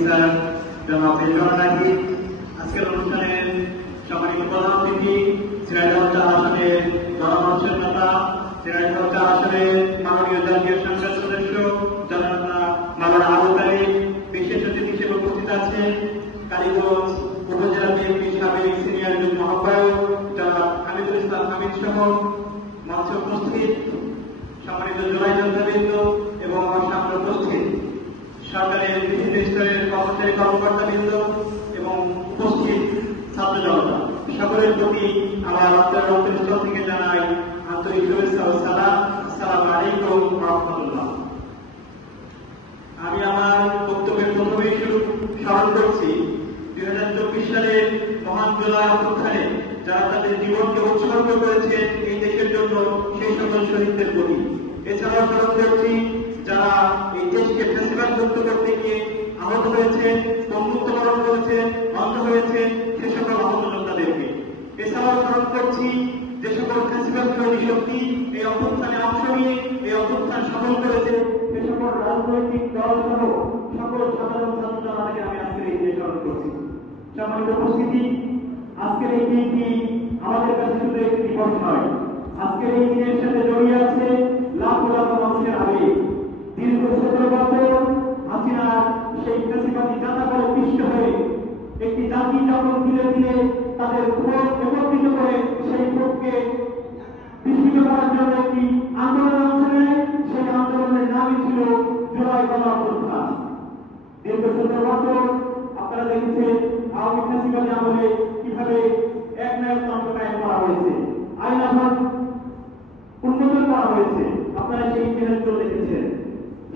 Officer জনাব রেজওয়ান নাহিদ, আজকের অনুষ্ঠানের সম্মানিত প্রধান অতিথি ঝিনাইদহ আসনের জনমঞ্চের নেতা, ঝিনাইদহ আসনের মাননীয় জাতীয় সংসদ সদস্য জনাব মাওলানা আবু তালিব, বিশেষ অতিথি হিসেবে উপস্থিত আছেন কালীগঞ্জ উপজেলা বিএনপির সাবেক সিনিয়র যুগ্ম আহ্বায়ক জনাব হামিদুল ইসলাম হামিদ সহ মঞ্চে উপস্থিত সম্মানিত জুলাই যোদ্ধাবৃন্দ এবং সামনে উপস্থিত সরকারের বিভিন্ন স্তরের কর্মচারী কর্মকর্তাবৃন্দ এবং উপস্থিত ছাত্র জনতা, সকলের প্রতি আমার অন্তরস্থল থেকে জানাই আন্তরিক শুভেচ্ছা ও সালাম। আসসালামু আলাইকুম ওয়া রাহমাতুল্লাহ। আমি আমার বক্তব্যের প্রথমেই স্মরণ করছি 2024 সালের মহান জুলাই অভ্যুত্থানে যারা তাদের জীবনকে উৎসর্গ করেছেন এই দেশের জন্য সেই সকল শহীদদের প্রতি। এছাড়াও স্মরণ করছি যারা এই দেশকে ফ্যাসিবাদ মুক্ত করতে গিয়ে আহত হয়েছেন, বন্ধুত্ববরণ করেছেন, অন্ধ হয়েছেন সে সকল আহত যোদ্ধাদেরকে। এছাড়াও স্মরণ করছি যে সকল ফ্যাসিবাদ বিরোধী শক্তি এই অভ্যুত্থানে অংশ নিয়ে এই অভ্যুত্থান সফল করেছে সে সকল রাজনৈতিক দল সহ সকল সাধারণ ছাত্র জনতাকে আমি আজকের এই দিনে স্মরণ করছি। সম্মানিত উপস্থিতি, আজকের এই দিনটি আমাদের কাছে শুধু একটি দিবস নয়, আজকের এই দিনের সাথে জড়িয়ে আছে লাখো লাখো মানুষের আবেগ। দীর্ঘ 17 বছর হাসিনা সেই ফ্যাসিবাদী জাতাকলে পিষ্ট হয়ে একটি জাতি যখন ধীরে ধীরে তাদের ক্ষোভ একত্রিত করে সেই ক্ষোভকে বিস্মিত করার জন্য একটি আন্দোলন অংশ নেয়, সেই আন্দোলনের নামই ছিল জুলাই গণঅভ্যুত্থান। দীর্ঘ 17 বছর আপনারা দেখেছেন আওয়ামী ফ্যাসিবাদী আমলে কিভাবে একনায়কতন্ত্র কায়েম করা হয়েছে, আইন আদালত উন্নত করা হয়েছে, আপনারা সেই ইতিহাসগুলো দেখেছেন।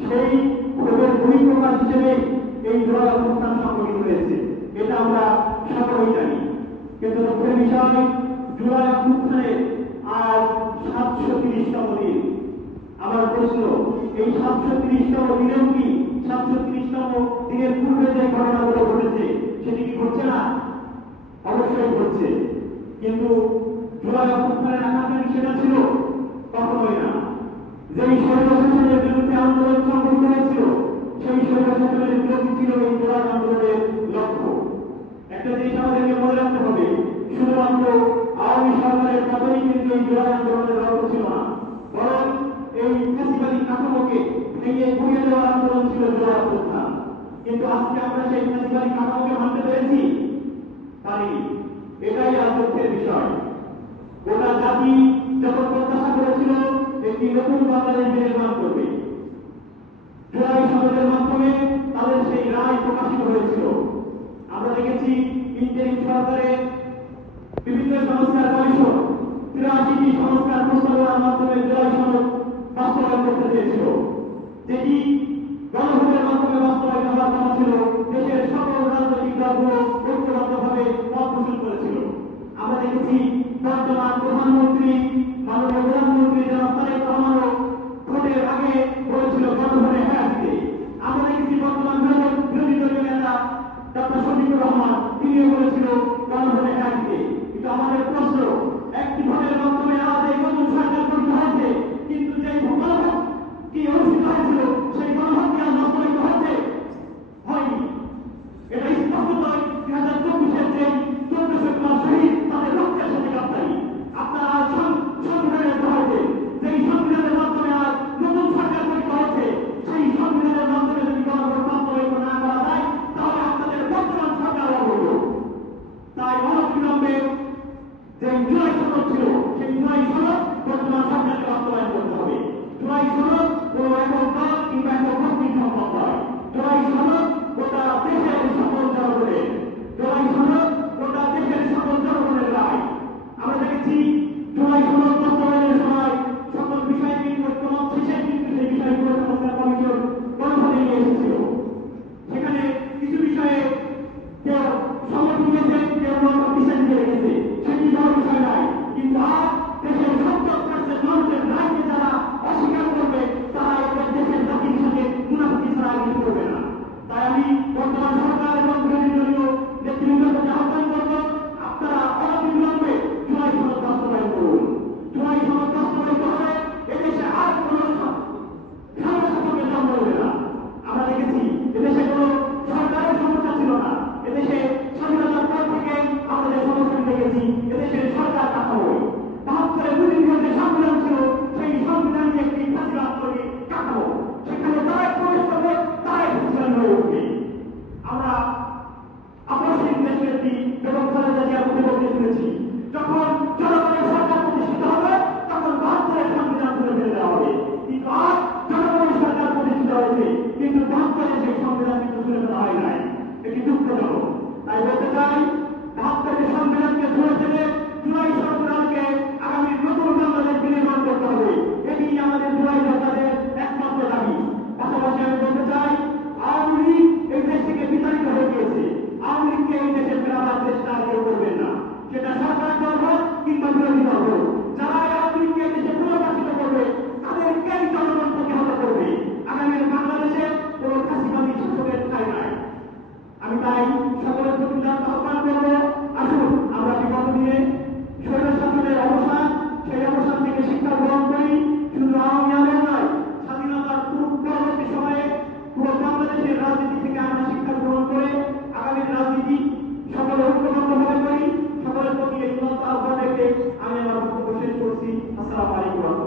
সেই ক্ষোভের বহিঃপ্রকাশ হিসেবে এই জুলাই অভ্যুত্থান সংঘটিত হয়েছে, এটা আমরা সকলেই জানি। কিন্তু দুঃখের বিষয়, জুলাই অভ্যুত্থানে আজ 730তম দিন। আমার প্রশ্ন, এই 730তম দিনেও কি 730তম দিনের পূর্বে যে ঘটনাগুলো ঘটেছে সেটি কি ঘটছে না? অবশ্যই ঘটছে। কিন্তু জুলাই অভ্যুত্থানের আকাঙ্ক্ষা কি সেটা ছিল? কখনোই না। যেই স্বৈরশাসনের বিরুদ্ধে আন্দোলন সংগঠিত হয়েছিল সেই স্বৈরশাসনের বিরোধী ছিল এই জুলাই আন্দোলনের লক্ষ্য। একটা জিনিস আমাদেরকে মনে রাখতে হবে, শুধুমাত্র আওয়ামী সরকারের পতনই কিন্তু এই জুলাই আন্দোলনের লক্ষ্য ছিল না, বরং এই ফ্যাসিবাদী কাঠামোকে ভেঙে ঘুরিয়ে দেওয়ার আন্দোলন ছিল জুলাই অভ্যুত্থান। কিন্তু আজকে আমরা সেই ফ্যাসিবাদী কাঠামোকে ভাঙতে পেরেছি? পারিনি। এটাই আজকের বিষয়। গোটা জাতি যখন প্রত্যাশা করেছিল একটি নতুন বাংলাদেশ নির্মাণ করবে, জুলাই সনদের মাধ্যমে তাদের সেই রায় প্রকাশিত হয়েছিল। আমরা দেখেছি ইন্টারিম সরকারের বিভিন্ন সংস্কার কমিশন 83টি সংস্কার প্রস্তাবনার মাধ্যমে জুলাই সনদ বাস্তবায়ন করতে চেয়েছিল, যেটি গণভোটের মাধ্যমে বাস্তবায়ন হওয়ার কথা ছিল। দেশের সকল রাজনৈতিক দলগুলো ঐক্যবদ্ধভাবে মত পোষণ করেছিল। আমরা দেখেছি বর্তমান প্রধানমন্ত্রী মাননীয় প্রধানমন্ত্রী জনাব তারেক রহমানও ভোটের আগে বলেছিল গণভোটে হ্যাঁ দিতে। আমরা দেখেছি বর্তমান বিরোধী দলীয় নেতা ডক্টর শফিকুর রহমান তিনিও বলেছিল গণভোটে হ্যাঁ দিতে। কিন্তু আমাদের প্রশ্ন, একটি ভোটের মাধ্যমে আজ এই নতুন সরকার গঠিত হয়েছে, কিন্তু যে গণভোট কি অনুষ্ঠিত হয়েছিল সেই গণভোট কি আজ বাস্তবায়িত হয়েছে? হয়নি। এটা স্পষ্টতই 2024-এর যে 1400 প্লাস শহীদ তাদের রক্তের সাথে গাদ্দারি। আপনারা আজ সংবিধানের হয়েছে, যেই সংবিধানের মাধ্যমে আজ নতুন সরকার গঠিত হয়েছে, সেই সংবিধানের মাধ্যমে যদি গণভোট বাস্তবায়িত না করা যায় তাহলে আপনাদের বর্তমান সরকার অবৈধ। আসসালামু আলাইকুম।